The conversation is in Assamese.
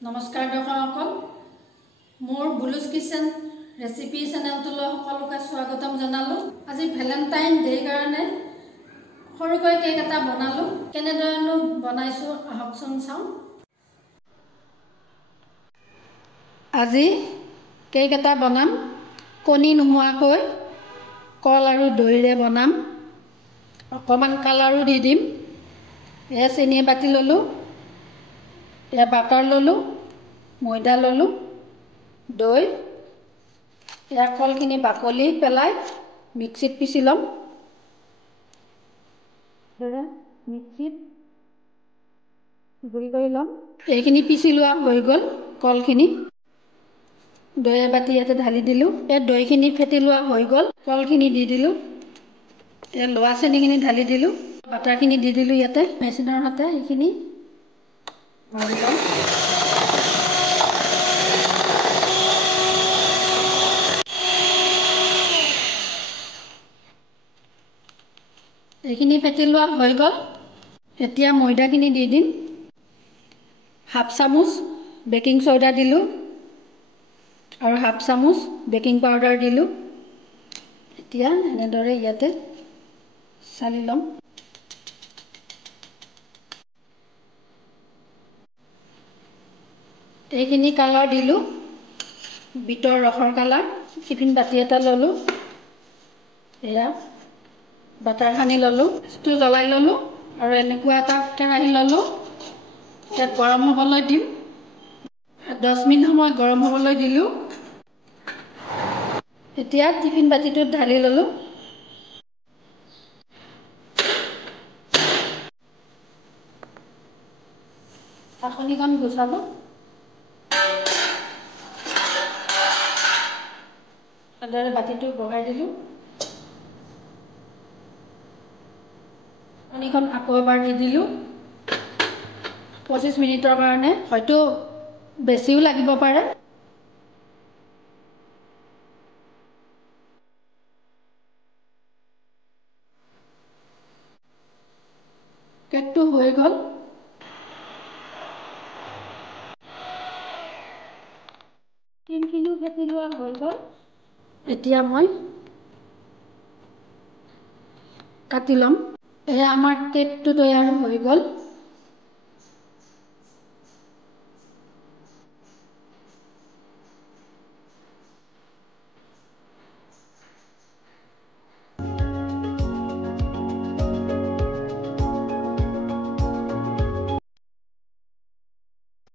নমস্কাৰ দৰ্শকসকল, মোৰ বুলুছ কিচেন ৰেচিপি চেনেলটোলৈ সকলোকে স্বাগতম জনালোঁ। আজি ভেলেণ্টাইন ডে'ৰ কাৰণে সৰুকৈ কেক এটা বনালোঁ। কেনেদৰেনো বনাইছোঁ আহকচোন চাওঁ। আজি কেক এটা বনাম, কণী নোহোৱাকৈ কল আৰু দৈৰে বনাম। অকণমান কালাৰো দি দিম। এয়া চেনি বাতি ল'লোঁ, এয়া বাটাৰ ল'লোঁ, ময়দা ল'লোঁ, দৈ, এয়া কলখিনি বাকলি পেলাই মিক্সিত পিচি ল'ম। মিক্সিত গুড়ি কৰি ল'ম। এইখিনি পিচি লোৱা হৈ গ'ল কলখিনি। দৈ এবাতি ইয়াতে ঢালি দিলোঁ। এই দৈখিনি ফেটি লোৱা হৈ গ'ল। কলখিনি দি দিলোঁ। এই লোৱা চেনিখিনি ঢালি দিলোঁ। বাটাৰখিনি দি দিলোঁ ইয়াতে। মেচিনৰ সৈতে এইখিনি ভৰাই ল'ম। এইখিনি ফেটি লোৱা হৈ গ'ল। এতিয়া ময়দাখিনি দি দিম। হাফ চামুচ বেকিং চ'ডা দিলোঁ আৰু হাফ চামুচ বেকিং পাউডাৰ দিলোঁ। এতিয়া এনেদৰে ইয়াতে চালি ল'ম। এইখিনি কালাৰ দিলোঁ, বিটৰ ৰসৰ কালাৰ। টিফিন বাতি এটা ল'লোঁ, এয়া বাটাৰ সানি ল'লোঁ, ষ্ট'ভ জ্বলাই ল'লোঁ আৰু এনেকুৱা এটা কেৰাহী ল'লোঁ। ইয়াত গৰম হ'বলৈ দিম। 10 মিনিট সময় গৰম হ'বলৈ দিলোঁ। এতিয়া টিফিন বাতিটোত ঢালি ল'লোঁ। ঢাকনিখন গুচালোঁ। এনেদৰে বাতিটো বহাই দিলোঁ। ঢাকনিখন আকৌ এবাৰ দি দিলোঁ। 25 মিনিটৰ কাৰণে, হয়তো বেছিও লাগিব পাৰে। কেকটো হৈ গ'ল। ক্ৰীমখিনিও ফেটি লোৱা হৈ গ'ল। এতিয়া মই কাটি ল'ম। এয়া আমাৰ কেকটো তৈয়াৰ হৈ গ'ল।